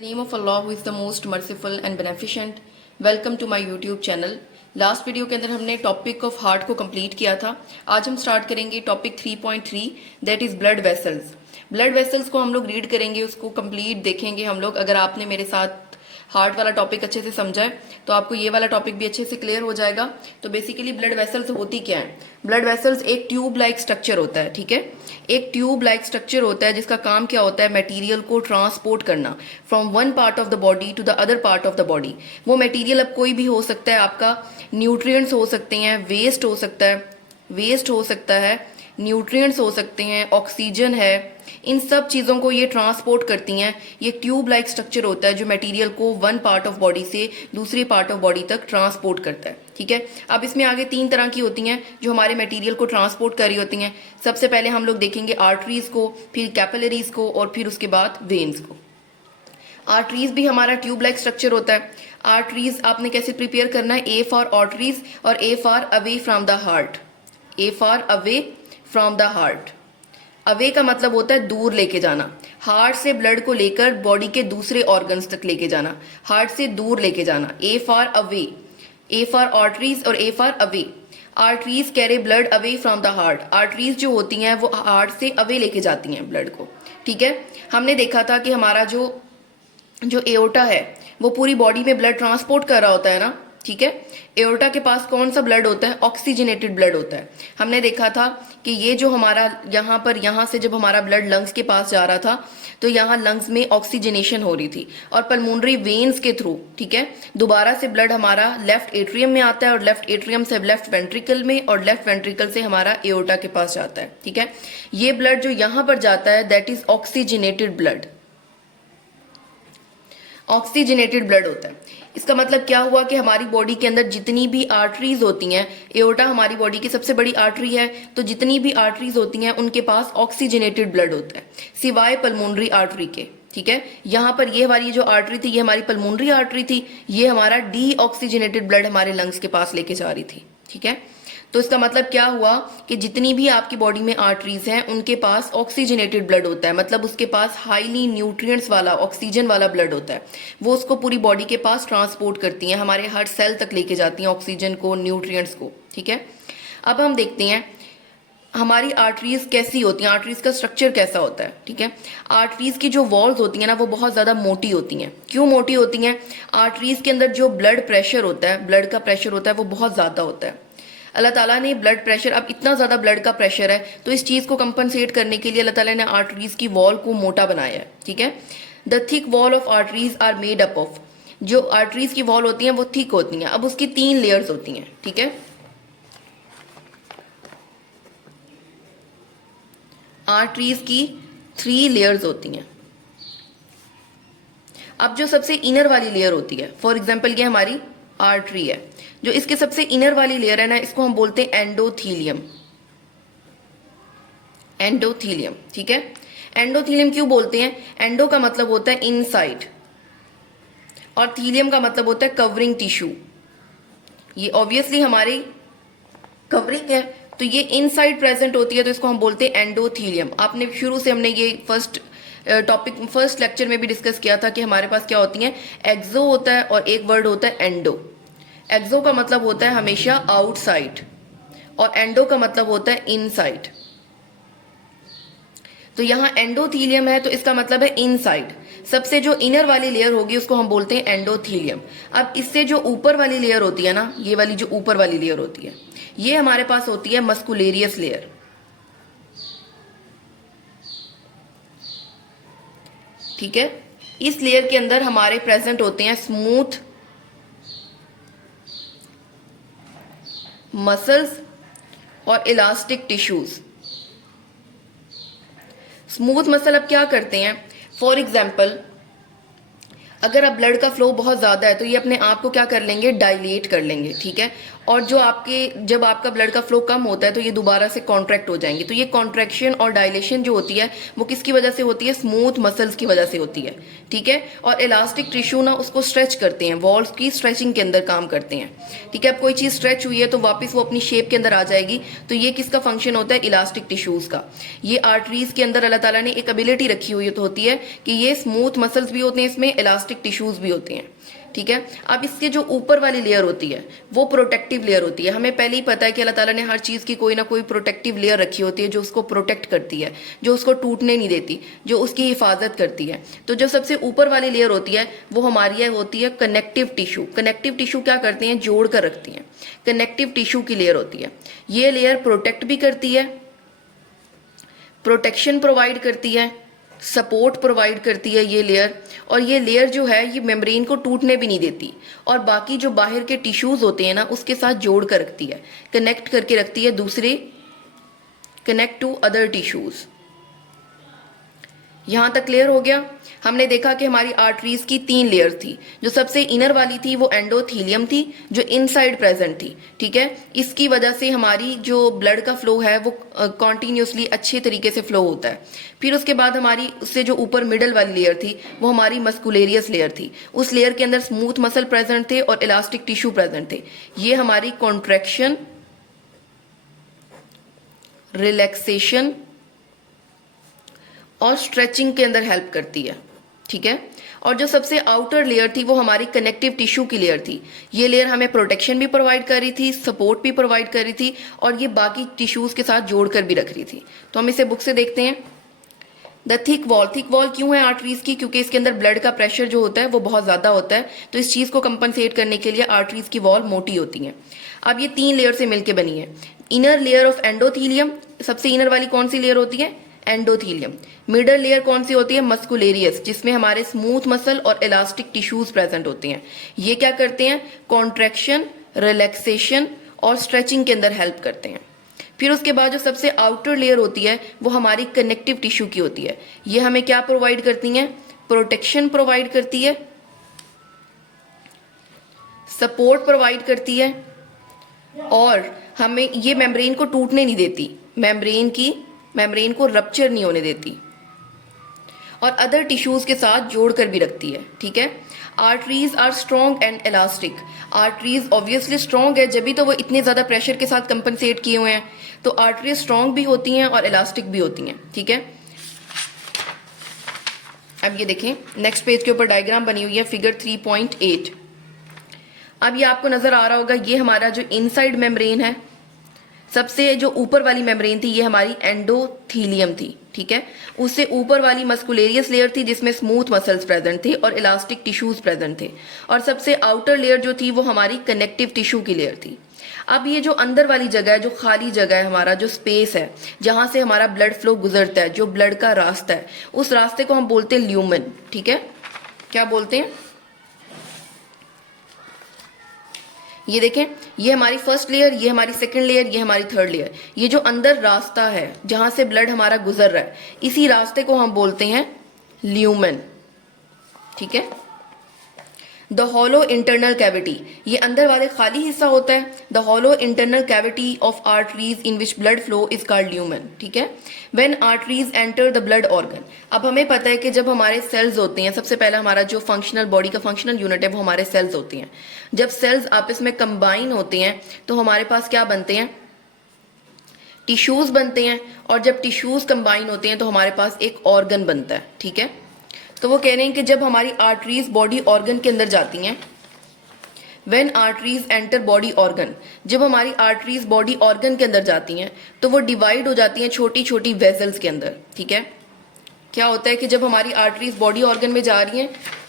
In the name of Allah who is the most merciful and beneficent, welcome to my YouTube channel. Last video के अंदर हमने topic of heart को complete किया था। आज हम स्टार्ट करेंगे topic 3.3 that is blood vessels. Blood vessels को हम लोग रीड करेंगे, उसको कंप्लीट देखेंगे हम लोग। अगर आपने मेरे साथ हार्ट वाला टॉपिक अच्छे से समझा है तो आपको ये वाला टॉपिक भी अच्छे से क्लियर हो जाएगा। तो बेसिकली ब्लड वेसल्स होती क्या है? ब्लड वेसल्स एक ट्यूब लाइक स्ट्रक्चर होता है, ठीक है। एक ट्यूब लाइक स्ट्रक्चर होता है जिसका काम क्या होता है? मटेरियल को ट्रांसपोर्ट करना from one part of the body to the other part of the body. वो मटेरियल अब कोई भी हो सकता है, आपका न्यूट्रिएंट्स हो सकते हैं, वेस्ट हो सकता है, न्यूट्रिएंट्स हो सकते हैं, ऑक्सीजन है, इन सब चीज़ों को ये ट्रांसपोर्ट करती हैं। ये ट्यूब लाइक स्ट्रक्चर होता है जो मटेरियल को वन पार्ट ऑफ बॉडी से दूसरी पार्ट ऑफ बॉडी तक ट्रांसपोर्ट करता है, ठीक है। अब इसमें आगे 3 तरह की होती हैं जो हमारे मटेरियल को ट्रांसपोर्ट कर रही होती हैं। सबसे पहले हम लोग देखेंगे आर्टरीज को, फिर कैपिलरीज को और फिर उसके बाद वेन्स को। आर्टरीज भी हमारा ट्यूब लाइक स्ट्रक्चर होता है। आर्टरीज आपने कैसे प्रिपेयर करना है? ए फॉर आर्टरीज और A for away from the heart. A for away from the heart. Away का मतलब होता है दूर लेके जाना, हार्ट से ब्लड को लेकर बॉडी के दूसरे ऑर्गन्स तक लेके जाना, हार्ट से दूर लेके जाना। A for away, A for arteries और A for away. Arteries carry blood away from the heart. Arteries जो होती हैं वो हार्ट से अवे लेके जाती हैं ब्लड को, ठीक है। हमने देखा था कि हमारा जो एओर्टा है वो पूरी बॉडी में ब्लड ट्रांसपोर्ट कर रहा होता है ना, ठीक है। एओर्टा के पास कौन सा ब्लड होता है? ऑक्सीजनेटेड ब्लड होता है। हमने देखा था कि ये जो हमारा यहाँ से जब हमारा ब्लड लंग्स के पास जा रहा था तो यहाँ लंग्स में ऑक्सीजनेशन हो रही थी और पल्मोनरी वेन्स के थ्रू, ठीक है, दोबारा से ब्लड हमारा लेफ्ट एट्रियम में आता है और लेफ्ट एट्रियम से लेफ्ट वेंट्रिकल में और लेफ्ट वेंट्रिकल से हमारा एओर्टा के पास जाता है, ठीक है। ये ब्लड जो यहाँ पर जाता है that is oxygenated blood. Oxygenated blood होता है। इसका मतलब क्या हुआ कि हमारी बॉडी के अंदर जितनी भी आर्टरीज होती हैं, एओर्टा हमारी बॉडी की सबसे बड़ी आर्टरी है, तो जितनी भी आर्टरीज होती हैं उनके पास ऑक्सीजनेटेड ब्लड होता है, सिवाय पल्मोनरी आर्टरी के, ठीक है। यहाँ पर ये हमारी जो आर्टरी थी ये हमारी पल्मोनरी आर्टरी थी, ये हमारा डी ऑक्सीजनेटेड ब्लड हमारे लंग्स के पास लेके जा रही थी, ठीक है। तो इसका मतलब क्या हुआ कि जितनी भी आपकी बॉडी में आर्टरीज हैं उनके पास ऑक्सीजनेटेड ब्लड होता है, मतलब उसके पास हाईली न्यूट्रिएंट्स वाला, ऑक्सीजन वाला ब्लड होता है। वो उसको पूरी बॉडी के पास ट्रांसपोर्ट करती हैं, हमारे हर सेल तक लेके जाती हैं ऑक्सीजन को, न्यूट्रिएंट्स को, ठीक है। अब हम देखते हैं हमारी आर्टरीज कैसी होती हैं, आर्टरीज का स्ट्रक्चर कैसा होता है, ठीक है। आर्टरीज की जो वॉल्स होती हैं ना वो बहुत ज़्यादा मोटी होती हैं। क्यों मोटी होती हैं? आर्टरीज के अंदर जो ब्लड प्रेशर होता है, ब्लड का प्रेशर होता है वो बहुत ज़्यादा होता है। अल्लाह ताला ने ब्लड प्रेशर, अब इतना ज़्यादा ब्लड का प्रेशर है तो इस चीज़ को कंपनसेट करने के लिए अल्लाह ताला ने आर्टरीज की वॉल को मोटा बनाया है, ठीक है। The thick wall of arteries are made up of, जो आर्टरीज की वॉल होती हैं वो थिक होती हैं। अब उसकी 3 लेयर्स होती हैं, ठीक है। आर्टरीज की 3 लेयर्स होती हैं। अब जो सबसे इनर वाली लेयर होती है, फॉर एग्जाम्पल ये हमारी आर्टरी है, जो इसके सबसे इनर वाली लेयर है ना इसको हम बोलते हैं एंडोथीलियम। एंडोथीलियम, ठीक है। एंडोथीलियम क्यों बोलते हैं? एंडो का मतलब होता है इनसाइड और थीलियम का मतलब होता है कवरिंग टिश्यू। ये ऑब्वियसली हमारी कवरिंग है तो ये इनसाइड प्रेजेंट होती है तो इसको हम बोलते हैं एंडोथीलियम। आपने शुरू से हमने ये फर्स्ट लेक्चर में भी डिस्कस किया था कि हमारे पास क्या होती हैं, एक्सो होता है और एक वर्ड होता है एंडो। एक्सो का मतलब होता है हमेशा आउटसाइड और एंडो का मतलब होता है इनसाइड। तो यहाँ एंडोथीलियम है तो इसका मतलब है इनसाइड। सबसे जो इनर वाली लेयर होगी उसको हम बोलते हैं एंडोथीलियम। अब इससे जो ऊपर वाली लेयर होती है ना, ये वाली जो ऊपर वाली लेयर होती है ये हमारे पास होती है मस्कुलेरियस लेयर, ठीक है। इस लेयर के अंदर हमारे प्रेजेंट होते हैं स्मूथ मसल्स और इलास्टिक टिश्यूज। स्मूथ मसल अब क्या करते हैं? फॉर एग्जाम्पल अगर अब ब्लड का फ्लो बहुत ज़्यादा है तो ये अपने आप को क्या कर लेंगे? डायलेट कर लेंगे, ठीक है। और जो आपके जब आपका ब्लड का फ्लो कम होता है तो ये दोबारा से कॉन्ट्रैक्ट हो जाएंगे। तो ये कॉन्ट्रैक्शन और डायलेशन जो होती है वो किसकी वजह से होती है? स्मूथ मसल्स की वजह से होती है, ठीक है। और इलास्टिक टिश्यू ना उसको स्ट्रेच करते हैं, वॉल्स की स्ट्रेचिंग के अंदर काम करते हैं, ठीक है। अब कोई चीज़ स्ट्रेच हुई है तो वापस वो अपनी शेप के अंदर आ जाएगी। तो ये किसका फंक्शन होता है? इलास्टिक टिश्यूज का। ये आर्टरीज के अंदर अल्लाह ताला ने एक एबिलिटी रखी हुई तो होती है कि ये स्मूथ मसल्स भी होते हैं, इसमें इलास्टिक टिश्यूज भी होते हैं, ठीक है। अब इसके जो ऊपर वाली लेयर होती है वो प्रोटेक्टिव लेयर होती है। हमें पहले ही पता है कि अल्लाह ताला ने हर चीज़ की कोई ना कोई प्रोटेक्टिव लेयर रखी होती है जो उसको प्रोटेक्ट करती है, जो उसको टूटने नहीं देती, जो उसकी हिफाजत करती है। तो जो सबसे ऊपर वाली लेयर होती है वो हमारी होती है कनेक्टिव टिश्यू। कनेक्टिव टिश्यू क्या करती हैं? जोड़ कर रखती हैं। कनेक्टिव टिश्यू की लेयर होती है। ये लेयर प्रोटेक्ट भी करती है, प्रोटेक्शन प्रोवाइड करती है, सपोर्ट प्रोवाइड करती है ये लेयर। और ये लेयर जो है ये मेम्ब्रेन को टूटने भी नहीं देती और बाकी जो बाहर के टिश्यूज होते हैं ना उसके साथ जोड़ कर रखती है, कनेक्ट करके रखती है दूसरे, कनेक्ट टू अदर टिश्यूज। यहां तक क्लियर हो गया? हमने देखा कि हमारी आर्टरीज की 3 लेयर थी। जो सबसे इनर वाली थी वो एंडोथीलियम थी जो इनसाइड प्रेजेंट थी, ठीक है। इसकी वजह से हमारी जो ब्लड का फ्लो है वो कॉन्टिन्यूसली अच्छे तरीके से फ्लो होता है। फिर उसके बाद हमारी उससे जो ऊपर मिडल वाली लेयर थी वो हमारी मस्कुलेरियस लेयर थी। उस लेयर के अंदर स्मूथ मसल प्रेजेंट थे और इलास्टिक टिश्यू प्रेजेंट थे। ये हमारी कॉन्ट्रैक्शन, रिलैक्सेशन और स्ट्रेचिंग के अंदर हेल्प करती है, ठीक है। और जो सबसे आउटर लेयर थी वो हमारी कनेक्टिव टिश्यू की लेयर थी। ये लेयर हमें प्रोटेक्शन भी प्रोवाइड कर रही थी, सपोर्ट भी प्रोवाइड कर रही थी और ये बाकी टिश्यूज के साथ जोड़कर भी रख रही थी। तो हम इसे बुक से देखते हैं। The thick wall. Thick wall क्यों है आर्टरीज की? क्योंकि इसके अंदर ब्लड का प्रेशर जो होता है वो बहुत ज्यादा होता है, तो इस चीज को कंपनसेट करने के लिए आर्टरीज की वॉल मोटी होती है। अब ये 3 लेयर से मिलकर बनी है। इनर लेयर ऑफ एंडोथीलियम, सबसे इनर वाली कौन सी लेयर होती है? एंडोथीलियम। मिडल लेयर कौन सी होती है? मस्कुलेरियस, जिसमें हमारे स्मूथ मसल और इलास्टिक टिश्यूज प्रेजेंट होते हैं। ये क्या करते हैं? कॉन्ट्रैक्शन, रिलैक्सेशन और स्ट्रेचिंग के अंदर हेल्प करते हैं। फिर उसके बाद जो सबसे आउटर लेयर होती है वो हमारी कनेक्टिव टिश्यू की होती है। ये हमें क्या प्रोवाइड करती है? प्रोटेक्शन प्रोवाइड करती है, सपोर्ट प्रोवाइड करती है और हमें ये मेम्ब्रेन को टूटने नहीं देती, मेम्ब्रेन को रप्चर नहीं होने देती और अदर टिश्यूज के साथ जोड़कर भी रखती है, ठीक है। Arteries are strong and elastic. Arteries obviously strong है, जब भी तो वो इतने ज्यादा प्रेशर के साथ कंपनसेट किए हुए हैं। तो आर्टरीज स्ट्रॉन्ग भी होती हैं और इलास्टिक भी होती हैं, ठीक है। अब ये देखें, नेक्स्ट पेज के ऊपर डायग्राम बनी हुई है, फिगर 3.8। अब ये आपको नजर आ रहा होगा, ये हमारा जो इनसाइड मेम्ब्रेन है, सबसे जो ऊपर वाली मेम्ब्रेन थी ये हमारी एंडोथीलियम थी, ठीक है। उससे ऊपर वाली मस्कुलेरियस लेयर थी जिसमें स्मूथ मसल्स प्रेजेंट थे और इलास्टिक टिश्यूज प्रेजेंट थे। और सबसे आउटर लेयर जो थी वो हमारी कनेक्टिव टिश्यू की लेयर थी। अब ये जो अंदर वाली जगह है, जो खाली जगह है, हमारा जो स्पेस है जहां से हमारा ब्लड फ्लो गुजरता है, जो ब्लड का रास्ता है, उस रास्ते को हम बोलते हैं ल्यूमेन, ठीक है। क्या बोलते हैं? ये देखें, ये हमारी फर्स्ट लेयर, ये हमारी सेकंड लेयर, ये हमारी थर्ड लेयर। ये जो अंदर रास्ता है जहां से ब्लड हमारा गुजर रहा है, इसी रास्ते को हम बोलते हैं ल्यूमेन, ठीक है। द हॉलो इंटरनल कैविटी, ये अंदर वाले खाली हिस्सा होता है। The hollow internal cavity of arteries in which blood flow is called lumen, ठीक है। When arteries enter the blood organ, अब हमें पता है कि जब हमारे सेल्स होते हैं, सबसे पहला हमारा जो फंक्शनल बॉडी का फंक्शनल यूनिट है वो हमारे सेल्स होते हैं। जब सेल्स आपस में कंबाइन होते हैं तो हमारे पास क्या बनते हैं? टिश्यूज बनते हैं। और जब टिश्यूज कंबाइन होते हैं तो हमारे पास एक ऑर्गन बनता है, ठीक है। तो वो कह रहे हैं कि जब हमारी आर्टरीज बॉडी ऑर्गन के अंदर जाती हैं, when arteries enter body organ, जब हमारी आर्टरीज बॉडी ऑर्गन के अंदर जाती हैं तो वो डिवाइड हो जाती हैं छोटी छोटी वेसल्स के अंदर, ठीक है। क्या होता है कि जब हमारी आर्टरीज बॉडी ऑर्गन में जा रही हैं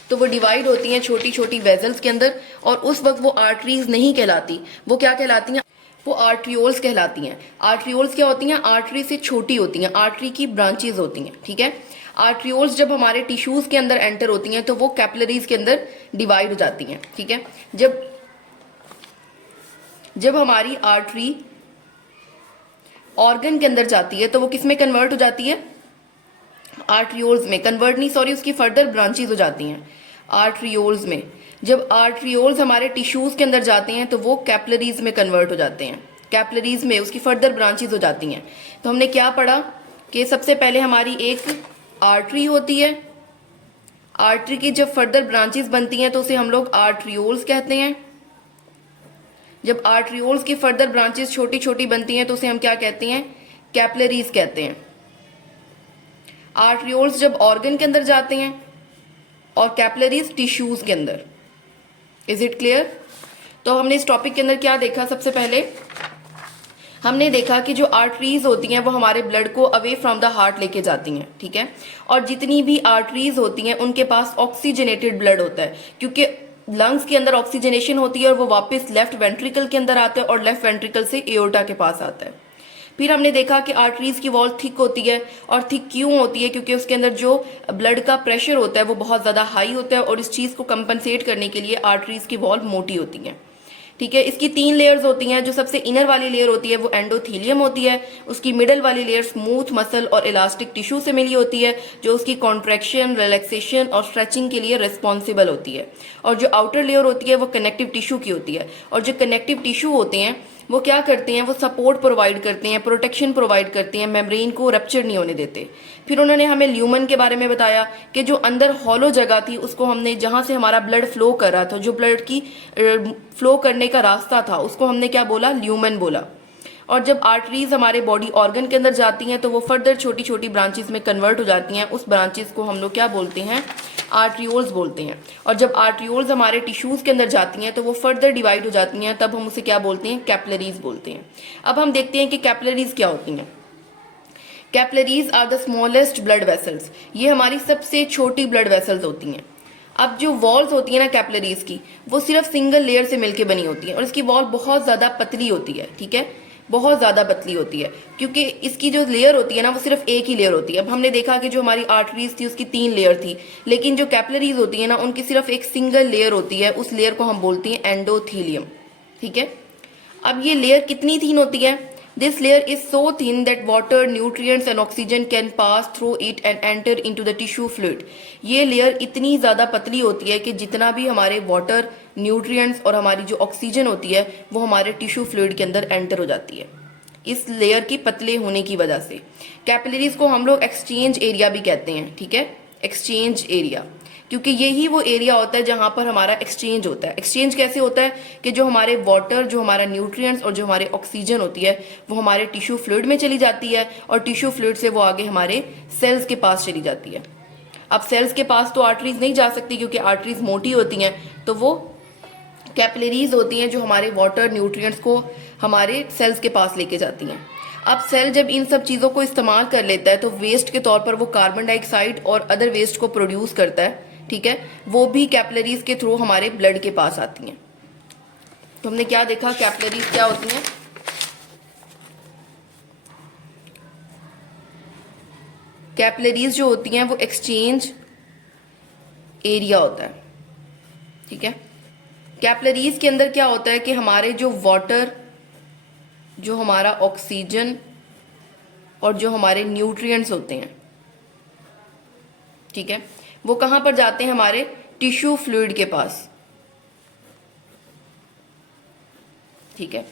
तो वो डिवाइड होती हैं छोटी छोटी वेसल्स के अंदर, और उस वक्त वो आर्टरीज नहीं कहलाती, वो क्या कहलाती हैं? वो आर्ट्रियोल्स कहलाती हैं। आर्ट्रियोल्स क्या होती हैं? आर्टरी से छोटी होती हैं, आर्टरी की ब्रांचेज होती हैं, ठीक है। आर्ट्रियोल्स जब हमारे टिश्यूज के अंदर एंटर होती हैं तो वो कैपिलरीज के अंदर डिवाइड हो जाती हैं, ठीक है। जब हमारी आर्टरी ऑर्गन के अंदर जाती है तो वो किस में कन्वर्ट हो जाती है? आर्ट्रियोल्स में। कन्वर्ट नहीं, सॉरी, उसकी फर्दर ब्रांचेज हो जाती हैं। आर्ट्रियोल्स में। जब आर्ट्रियोल्स हमारे टिश्यूज के अंदर जाते हैं तो वो कैपिलरीज में कन्वर्ट हो जाते हैं, कैपिलरीज में उसकी फर्दर ब्रांचेज हो जाती हैं। तो हमने क्या पढ़ा कि सबसे पहले हमारी एक आर्टरी होती है, आर्टरी की जब फर्दर ब्रांचेस बनती हैं तो उसे हम लोग आर्ट्रियोल्स कहते हैं। जब आर्ट्रियोल्स की फर्दर ब्रांचेस छोटी छोटी बनती हैं तो उसे हम क्या कहते हैं, कैपिलरीज कहते हैं। आर्ट्रियोल्स जब ऑर्गन के अंदर जाते हैं और कैपिलरीज टिश्यूज के अंदर। Is it clear? तो हमने इस टॉपिक के अंदर क्या देखा, सबसे पहले हमने देखा कि जो आर्टरीज होती हैं वो हमारे ब्लड को अवे फ्रॉम द हार्ट लेके जाती हैं, ठीक है। और जितनी भी आर्टरीज होती हैं उनके पास ऑक्सीजनेटेड ब्लड होता है, क्योंकि लंग्स के अंदर ऑक्सीजनेशन होती है और वो वापस लेफ्ट वेंट्रिकल के अंदर आता है और लेफ्ट वेंट्रिकल से एओर्टा के पास आता है। फिर हमने देखा कि आर्टरीज की वॉल थिक होती है, और थिक क्यों होती है, क्योंकि उसके अंदर जो ब्लड का प्रेशर होता है वो बहुत ज़्यादा हाई होता है, और इस चीज़ को कंपनसेट करने के लिए आर्टरीज की वॉल मोटी होती है, ठीक है। इसकी 3 लेयर्स होती हैं। जो सबसे इनर वाली लेयर होती है वो एंडोथीलियम होती है, उसकी मिडल वाली लेयर स्मूथ मसल और इलास्टिक टिश्यू से मिली होती है जो उसकी कॉन्ट्रैक्शन, रिलैक्सेशन और स्ट्रेचिंग के लिए रिस्पॉन्सिबल होती है। और जो आउटर लेयर होती है वो कनेक्टिव टिश्यू की होती है, और जो कनेक्टिव टिश्यू होते हैं वो क्या करते हैं, वो सपोर्ट प्रोवाइड करते हैं, प्रोटेक्शन प्रोवाइड करते हैं, मेम्ब्रेन को रप्चर नहीं होने देते। फिर उन्होंने हमें ल्यूमन के बारे में बताया कि जो अंदर हॉलो जगह थी उसको हमने, जहाँ से हमारा ब्लड फ्लो कर रहा था, जो ब्लड की फ्लो करने का रास्ता था उसको हमने क्या बोला, ल्यूमन बोला। और जब आर्टरीज हमारे बॉडी ऑर्गन के अंदर जाती हैं तो वो फर्दर छोटी छोटी ब्रांचेस में कन्वर्ट हो जाती हैं, उस ब्रांचेस को हम लोग क्या बोलते हैं, आर्ट्रियोल्स बोलते हैं। और जब आर्ट्रियोल्स हमारे टिश्यूज के अंदर जाती हैं तो वो फर्दर डिवाइड हो जाती हैं, तब हम उसे क्या बोलते हैं, कैपिलरीज बोलते हैं। अब हम देखते हैं कि कैपिलरीज क्या होती हैं। Capillaries are the smallest blood vessels, ये हमारी सबसे छोटी ब्लड वेसल्स होती हैं। अब जो वॉल्स होती है ना कैपिलरीज की, वो सिर्फ सिंगल लेयर से मिलकर बनी होती है, और इसकी वॉल बहुत ज़्यादा पतली होती है, ठीक है, बहुत ज़्यादा पतली होती है, क्योंकि इसकी जो लेयर होती है ना वो सिर्फ एक ही लेयर होती है। अब हमने देखा कि जो हमारी आर्टरीज थी उसकी 3 लेयर थी, लेकिन जो कैपिलरीज होती है ना उनकी सिर्फ एक सिंगल लेयर होती है, उस लेयर को हम बोलते हैं एंडोथीलियम, ठीक है। अब ये लेयर कितनी थिन होती है, this layer is so thin that water, nutrients and oxygen can pass through it and enter into the tissue fluid. ये लेयर इतनी ज़्यादा पतली होती है कि जितना भी हमारे वाटर, न्यूट्रिएंट्स और हमारी जो ऑक्सीजन होती है वो हमारे टिश्यू फ्लूइड के अंदर एंटर हो जाती है, इस लेयर की पतले होने की वजह से। कैपिलरीज को हम लोग एक्सचेंज एरिया भी कहते हैं, ठीक है, एक्सचेंज एरिया, क्योंकि यही वो एरिया होता है जहां पर हमारा एक्सचेंज होता है। एक्सचेंज कैसे होता है कि जो हमारे वाटर, जो हमारा न्यूट्रिएंट्स और जो हमारे ऑक्सीजन होती है वो हमारे टिश्यू फ्लूइड में चली जाती है, और टिश्यू फ्लूइड से वो आगे हमारे सेल्स के पास चली जाती है। अब सेल्स के पास तो आर्टरीज नहीं जा सकती क्योंकि आर्टरीज मोटी होती हैं, तो वो कैपिलरीज होती हैं जो हमारे वाटर, न्यूट्रिएंट्स को हमारे सेल्स के पास लेके जाती हैं। अब सेल जब इन सब चीज़ों को इस्तेमाल कर लेता है तो वेस्ट के तौर पर वो कार्बन डाइऑक्साइड और अदर वेस्ट को प्रोड्यूस करता है, ठीक है, वो भी कैपिलरीज के थ्रू हमारे ब्लड के पास आती हैं। तो हमने क्या देखा, कैपिलरीज क्या होती हैं, कैपिलरीज जो होती हैं वो एक्सचेंज एरिया होता है, ठीक है। कैपिलरीज के अंदर क्या होता है कि हमारे जो वाटर, जो हमारा ऑक्सीजन और जो हमारे न्यूट्रिएंट्स होते हैं, ठीक है, वो कहाँ पर जाते हैं, हमारे टिश्यू फ्लूइड के पास, ठीक है।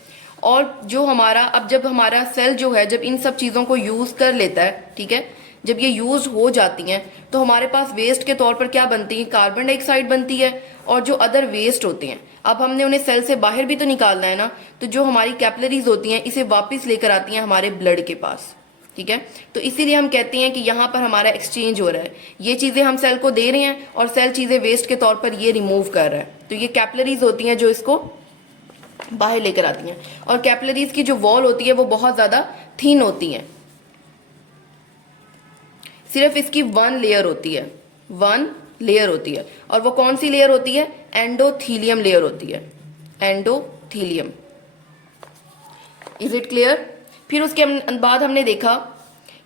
और जो हमारा, अब जब हमारा सेल जो है जब इन सब चीज़ों को यूज़ कर लेता है, ठीक है, जब ये यूज हो जाती हैं तो हमारे पास वेस्ट के तौर पर क्या बनती है, कार्बन डाइऑक्साइड बनती है, और जो अदर वेस्ट होते हैं अब हमने उन्हें सेल से बाहर भी तो निकालना है ना, तो जो हमारी कैपिलरीज होती हैं इसे वापस लेकर आती हैं हमारे ब्लड के पास, ठीक है। तो इसीलिए हम कहते हैं कि यहाँ पर हमारा एक्सचेंज हो रहा है, ये चीज़ें हम सेल को दे रहे हैं और सेल चीज़ें वेस्ट के तौर पर ये रिमूव कर रहा है, तो ये कैपिलरीज होती हैं जो इसको बाहर लेकर आती हैं। और कैपिलरीज की जो वॉल होती है वो बहुत ज़्यादा थिन होती हैं, सिर्फ इसकी 1 लेयर होती है, 1 लेयर होती है, और वो कौन सी लेयर होती है, एंडोथीलियम लेयर होती है, एंडोथीलियम। Is it clear? फिर उसके बाद हमने देखा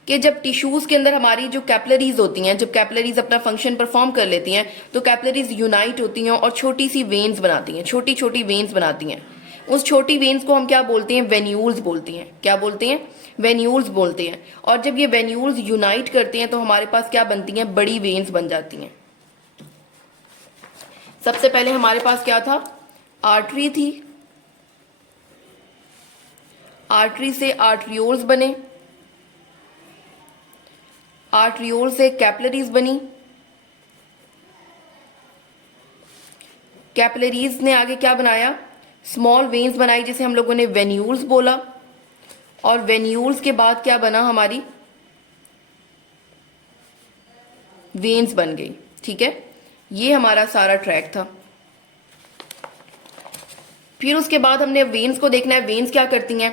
कि जब टिश्यूज के अंदर हमारी जो कैपिलरीज होती हैं, जब कैपिलरीज अपना फंक्शन परफॉर्म कर लेती हैं तो कैपिलरीज यूनाइट होती हैं और छोटी सी वेन्स बनाती हैं, छोटी छोटी वेन्स बनाती हैं। उस छोटी वेन्स को हम क्या बोलते हैं, वेन्यूल्स बोलते हैं। क्या बोलते हैं, वेन्यूल्स बोलते हैं। और जब ये वेन्यूल्स यूनाइट करते हैं तो हमारे पास क्या बनती हैं, बड़ी वेन्स बन जाती हैं। सबसे पहले हमारे पास क्या था, आर्टरी थी, आर्टरी से आर्ट्रियोल्स बने, आर्ट्रियोल से कैपिलरीज बनी, कैपिलरीज ने आगे क्या बनाया, स्मॉल वेन्स बनाई जिसे हम लोगों ने वेन्यूल्स बोला, और वेन्यूल्स के बाद क्या बना, हमारी वेन्स बन गई। ठीक है, ये हमारा सारा ट्रैक था। फिर उसके बाद हमने वेन्स को देखना है। वेन्स क्या करती हैं,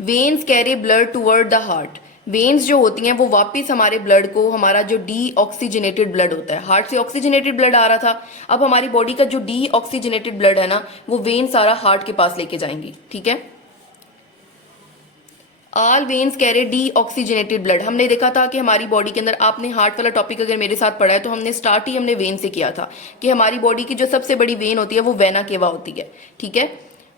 veins carry blood toward the heart. Veins जो होती हैं वो वापस हमारे ब्लड को, हमारा जो डी ऑक्सीजनेटेड ब्लड होता है, हार्ट से ऑक्सीजनेटेड ब्लड आ रहा था, अब हमारी बॉडी का जो डी ऑक्सीजनेटेड ब्लड है ना, वो वेन सारा हार्ट के पास लेके जाएंगी। ठीक है, all veins carry deoxygenated blood. हमने देखा था कि हमारी बॉडी के अंदर, आपने हार्ट वाला टॉपिक अगर मेरे साथ पढ़ा है तो हमने स्टार्ट ही हमने वेन से किया था कि हमारी बॉडी की जो सबसे बड़ी वेन होती है वो वेना केवा होती है। ठीक है,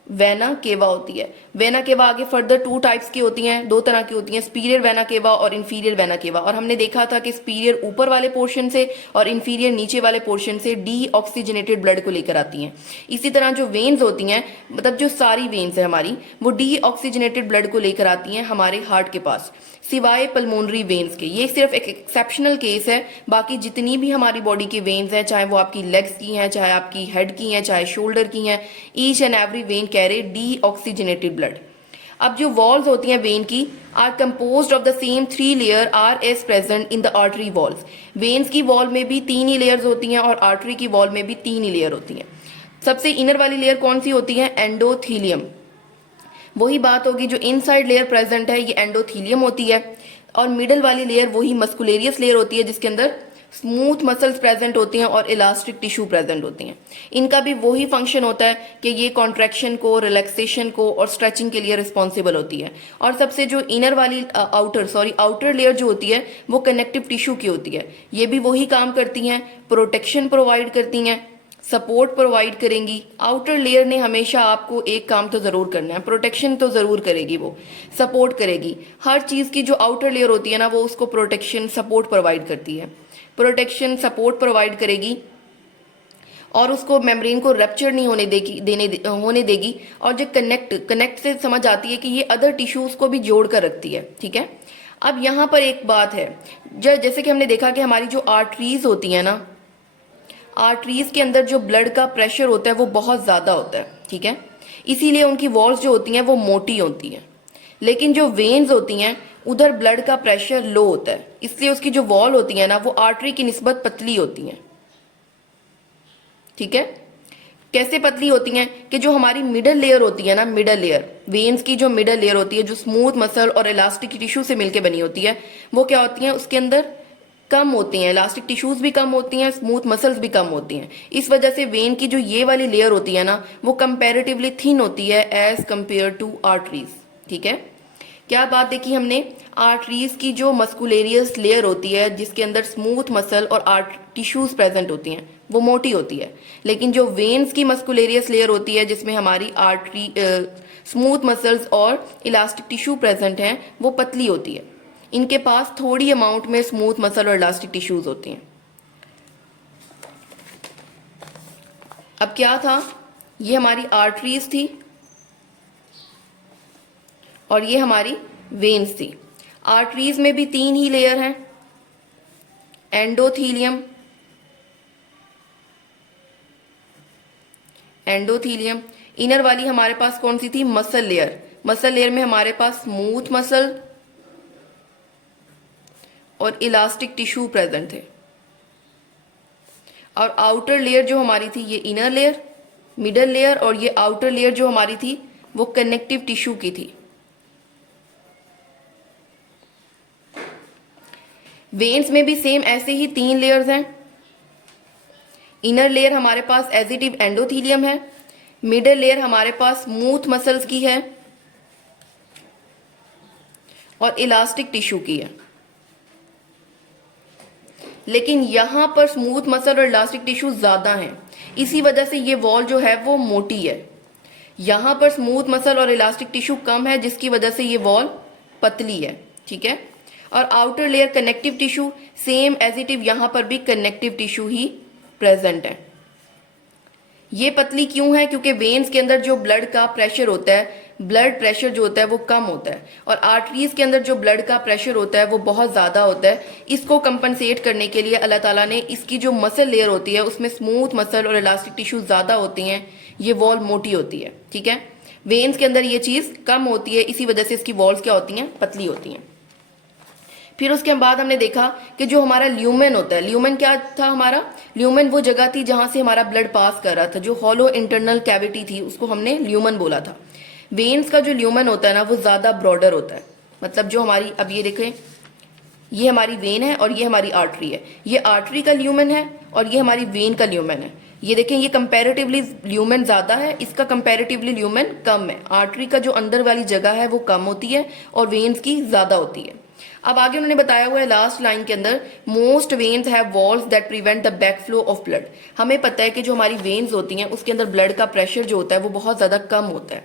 वेना केवा होती है। वेना केवा आगे फर्दर टू टाइप्स की होती हैं, दो तरह की होती हैं, सुपीरियर वेना केवा और इन्फीरियर वेना केवा। और हमने देखा था कि सुपीरियर ऊपर वाले पोर्शन से और इन्फीरियर नीचे वाले पोर्शन से डी ऑक्सीजनेटेड ब्लड को लेकर आती हैं। इसी तरह जो वेन्स होती हैं, मतलब जो सारी वेन्स है हमारी, वो डी ऑक्सीजनेटेड ब्लड को लेकर आती हैं हमारे हार्ट के पास, सिवाय पल्मोनरी वेन्स के। ये सिर्फ एक एक्सेप्शनल केस है। बाकी जितनी भी हमारी बॉडी की वेन्स हैं, चाहे वो आपकी लेग्स की हैं, चाहे आपकी हेड की हैं, चाहे शोल्डर की हैं, each and every vein carry deoxygenated blood. अब जो वॉल्स होती हैं वेन की, are composed of the same 3 layer are as present in the artery walls. Veins की वॉल में भी 3 ही लेयर्स होती हैं और आर्टरी की वॉल में भी 3 ही लेयर होती हैं। सबसे इनर वाली लेयर कौन सी होती है, एंडोथीलियम। वही बात होगी, जो इनसाइड लेयर प्रेजेंट है ये एंडोथीलियम होती है, और मिडल वाली लेयर वही मस्कुलेरियस लेयर होती है जिसके अंदर स्मूथ मसल्स प्रेजेंट होती हैं और इलास्टिक टिश्यू प्रेजेंट होती हैं। इनका भी वही फंक्शन होता है कि ये कॉन्ट्रैक्शन को, रिलैक्सेशन को और स्ट्रेचिंग के लिए रिस्पॉन्सिबल होती है। और सबसे जो इनर वाली आउटर लेयर जो होती है वो कनेक्टिव टिश्यू की होती है। ये भी वही काम करती हैं, प्रोटेक्शन प्रोवाइड करती हैं, सपोर्ट प्रोवाइड करेंगी। आउटर लेयर ने हमेशा आपको एक काम तो जरूर करना है, प्रोटेक्शन तो जरूर करेगी, वो सपोर्ट करेगी। हर चीज की जो आउटर लेयर होती है ना, वो उसको प्रोटेक्शन सपोर्ट प्रोवाइड करती है, प्रोटेक्शन सपोर्ट प्रोवाइड करेगी और उसको मेम्ब्रेन को रप्चर नहीं होने देगी। और जो कनेक्ट से समझ आती है कि ये अदर टिश्यूज को भी जोड़ कर रखती है। ठीक है, अब यहाँ पर एक बात है, जैसे कि हमने देखा कि हमारी जो आर्टरीज होती है ना, आर्टरीज के अंदर जो ब्लड का प्रेशर होता है वो बहुत ज़्यादा होता है। ठीक है, इसीलिए उनकी वॉल्स जो होती हैं वो मोटी होती हैं। लेकिन जो वेन्स होती हैं उधर ब्लड का प्रेशर लो होता है, इसलिए उसकी जो वॉल होती है ना वो आर्टरी की निस्बत पतली होती हैं। ठीक है, कैसे पतली होती हैं कि जो हमारी मिडल लेयर होती है ना, मिडल लेयर, वेन्स की जो मिडल लेयर होती है, जो स्मूथ मसल और इलास्टिक टिश्यू से मिलकर बनी होती है, वो क्या होती है, उसके अंदर कम होती हैं, इलास्टिक टिश्यूज भी कम होती हैं, स्मूथ मसल्स भी कम होती हैं। इस वजह से वेन की जो ये वाली लेयर होती है ना, वो कंपैरेटिवली थिन होती है एज कंपेयर टू आर्टरीज। ठीक है, क्या बात देखी हमने, आर्टरीज की जो मस्कुलेरियस लेयर होती है जिसके अंदर स्मूथ मसल और आर्ट टिश्यूज प्रेजेंट होती हैं वो मोटी होती है। लेकिन जो वेन्स की मस्कुलेरियस लेयर होती है जिसमें हमारी आर्टरी स्मूथ मसल्स और इलास्टिक टिश्यू प्रेजेंट हैं वो पतली होती है। इनके पास थोड़ी अमाउंट में स्मूथ मसल और इलास्टिक टिश्यूज होती हैं। अब क्या था, ये हमारी आर्टरीज थी और ये हमारी वेन्स थी। आर्टरीज में भी 3 ही लेयर हैं, एंडोथीलियम, इनर वाली हमारे पास कौन सी थी, मसल लेयर। मसल लेयर में हमारे पास स्मूथ मसल और इलास्टिक टिश्यू प्रेजेंट थे। और आउटर लेयर जो हमारी थी ये इनर लेयर, मिडल लेयर, और ये आउटर लेयर जो हमारी थी वो कनेक्टिव टिश्यू की थी। वेन्स में भी सेम ऐसे ही 3 लेयर्स हैं। इनर लेयर हमारे पास एज इट इज एंडोथीलियम है, मिडल लेयर हमारे पास स्मूथ मसल्स की है और इलास्टिक टिश्यू की है। लेकिन यहां पर स्मूथ मसल और इलास्टिक टिश्यू ज्यादा हैं, इसी वजह से ये वॉल जो है वो मोटी है। यहां पर स्मूथ मसल और इलास्टिक टिश्यू कम है जिसकी वजह से ये वॉल पतली है। ठीक है, और outer layer connective tissue, same as it is यहां पर भी कनेक्टिव टिश्यू ही प्रेजेंट है। ये पतली क्यों है? क्योंकि वेन्स के अंदर जो ब्लड का प्रेशर होता है, ब्लड प्रेशर जो होता है वो कम होता है, और आर्टरीज के अंदर जो ब्लड का प्रेशर होता है वो बहुत ज़्यादा होता है। इसको कंपनसेट करने के लिए अल्लाह ताला ने इसकी जो मसल लेयर होती है उसमें स्मूथ मसल और इलास्टिक टिश्यू ज़्यादा होती हैं, ये वॉल मोटी होती है, ठीक है। वेन्स के अंदर ये चीज़ कम होती है, इसी वजह से इसकी वॉल्स क्या होती हैं? पतली होती हैं। फिर उसके बाद हमने देखा कि जो हमारा ल्यूमेन होता है, ल्यूमेन क्या था हमारा? ल्यूमेन वो जगह थी जहां से हमारा ब्लड पास कर रहा था, जो हॉलो इंटरनल कैविटी थी उसको हमने ल्यूमेन बोला था। वेन्स का जो ल्यूमेन होता है ना वो ज्यादा ब्रॉडर होता है, मतलब जो हमारी, अब ये देखें, ये हमारी वेन है और ये हमारी आर्टरी है, ये आर्टरी का ल्यूमेन है और ये हमारी वेन का ल्यूमेन है। ये देखें, ये कंपैरेटिवली ल्यूमेन ज्यादा है, इसका कंपैरेटिवली ल्यूमेन कम है। आर्टरी का जो अंदर वाली जगह है वो कम होती है और वेन्स की ज्यादा होती है। अब आगे उन्होंने बताया हुआ है लास्ट लाइन के अंदर, most veins have walls that prevent the back flow of blood. हमें पता है कि जो हमारी वेन्स होती हैं उसके अंदर ब्लड का प्रेशर जो होता है वो बहुत ज्यादा कम होता है,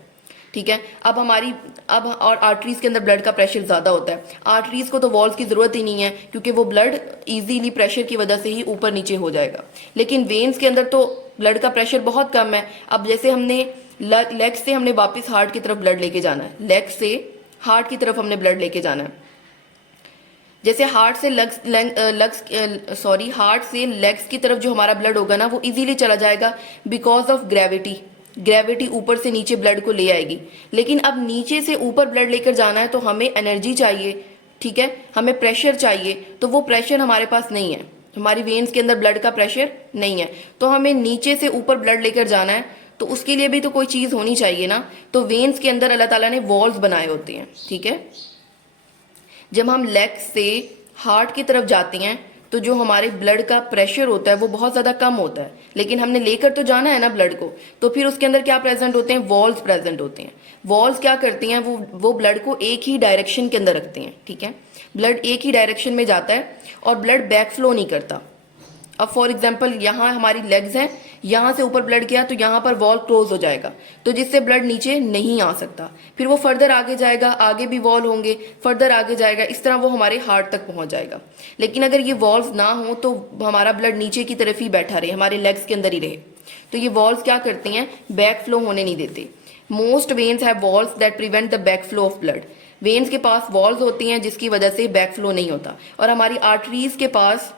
ठीक है। अब और आर्टरीज के अंदर ब्लड का प्रेशर ज्यादा होता है। आर्टरीज को तो वॉल्स की जरूरत ही नहीं है क्योंकि वो ब्लड इजीली प्रेशर की वजह से ही ऊपर नीचे हो जाएगा, लेकिन वेन्स के अंदर तो ब्लड का प्रेशर बहुत कम है। अब जैसे हमने लेग से हमने वापस हार्ट की तरफ ब्लड लेके जाना है, लेग से हार्ट की तरफ हमने ब्लड लेके जाना है। जैसे हार्ट से लेग्स की तरफ जो हमारा ब्लड होगा ना वो इजीली चला जाएगा बिकॉज ऑफ ग्रेविटी ऊपर से नीचे ब्लड को ले आएगी। लेकिन अब नीचे से ऊपर ब्लड लेकर जाना है तो हमें एनर्जी चाहिए, ठीक है, हमें प्रेशर चाहिए, तो वो प्रेशर हमारे पास नहीं है, हमारी वेन्स के अंदर ब्लड का प्रेशर नहीं है, तो हमें नीचे से ऊपर ब्लड लेकर जाना है, तो उसके लिए भी तो कोई चीज होनी चाहिए ना। तो वेन्स के अंदर अल्लाह ताला ने वॉल्स बनाए होते हैं, ठीक है। जब हम लेग से हार्ट की तरफ जाते हैं तो जो हमारे ब्लड का प्रेशर होता है वो बहुत ज़्यादा कम होता है, लेकिन हमने लेकर तो जाना है ना ब्लड को, तो फिर उसके अंदर क्या प्रेजेंट होते हैं? वॉल्स प्रेजेंट होते हैं। वॉल्स क्या करती हैं? वो ब्लड को एक ही डायरेक्शन के अंदर रखते हैं, ठीक है। ब्लड एक ही डायरेक्शन में जाता है और ब्लड बैक फ्लो नहीं करता। अब फॉर एग्जाम्पल यहाँ हमारी लेग्स हैं, यहाँ से ऊपर ब्लड गया तो यहाँ पर वॉल क्लोज हो जाएगा, तो जिससे ब्लड नीचे नहीं आ सकता। फिर वो फर्दर आगे जाएगा, आगे भी वॉल होंगे, फर्दर आगे जाएगा, इस तरह वो हमारे हार्ट तक पहुंच जाएगा। लेकिन अगर ये वॉल्स ना हो तो हमारा ब्लड नीचे की तरफ ही बैठा रहे, हमारे लेग्स के अंदर ही रहे। तो ये वॉल्स क्या करती हैं? बैक फ्लो होने नहीं देते। Most veins have walls that prevent the back flow of blood. Veins के पास वॉल्स होती हैं जिसकी वजह से बैक फ्लो नहीं होता, और हमारी आर्टरीज के पास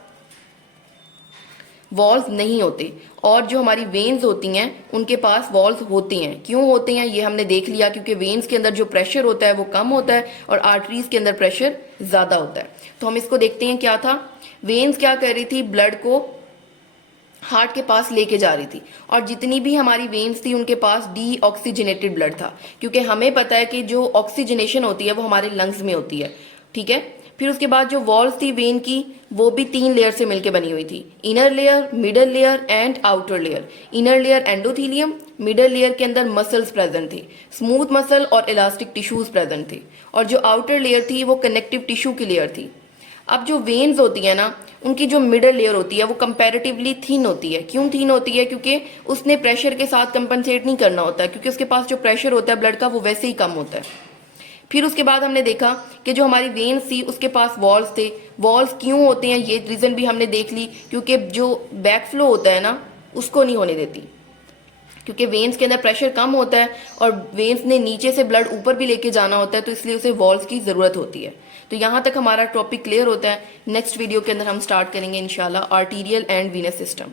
वॉल्स नहीं होते, और जो हमारी वेन्स होती हैं उनके पास वॉल्स होती हैं। क्यों होते हैं ये हमने देख लिया, क्योंकि वेन्स के अंदर जो प्रेशर होता है वो कम होता है और आर्टरीज के अंदर प्रेशर ज्यादा होता है। तो हम इसको देखते हैं क्या था। वेन्स क्या कर रही थी? ब्लड को हार्ट के पास लेके जा रही थी, और जितनी भी हमारी वेन्स थी उनके पास डीऑक्सीजनेटेड ब्लड था, क्योंकि हमें पता है कि जो ऑक्सीजनेशन होती है वो हमारे लंग्स में होती है, ठीक है। फिर उसके बाद जो वॉल्स थी वेन की वो भी 3 लेयर से मिलकर बनी हुई थी, inner layer, middle layer and outer layer. Inner layer endothelium, middle layer के अंदर मसल्स प्रेजेंट थे, स्मूथ मसल और इलास्टिक टिश्यूज प्रेजेंट थे, और जो आउटर लेयर थी वो कनेक्टिव टिश्यू की लेयर थी। अब जो वेन्स होती है ना उनकी जो मिडल लेयर होती है वो कंपैरेटिवली थिन होती है। क्यों थिन होती है? क्योंकि उसने प्रेशर के साथ कंपनसेट नहीं करना होता है, क्योंकि उसके पास जो प्रेशर होता है ब्लड का वो वैसे ही कम होता है। फिर उसके बाद हमने देखा कि जो हमारी वेन्स थी उसके पास वॉल्स थे। वॉल्स क्यों होते हैं ये रीजन भी हमने देख ली, क्योंकि जो बैक फ्लो होता है ना उसको नहीं होने देती, क्योंकि वेन्स के अंदर प्रेशर कम होता है और वेन्स ने नीचे से ब्लड ऊपर भी लेके जाना होता है, तो इसलिए उसे वॉल्स की जरूरत होती है। तो यहाँ तक हमारा टॉपिक क्लियर होता है। नेक्स्ट वीडियो के अंदर हम स्टार्ट करेंगे इंशाल्लाह आर्टीरियल एंड वीनस सिस्टम।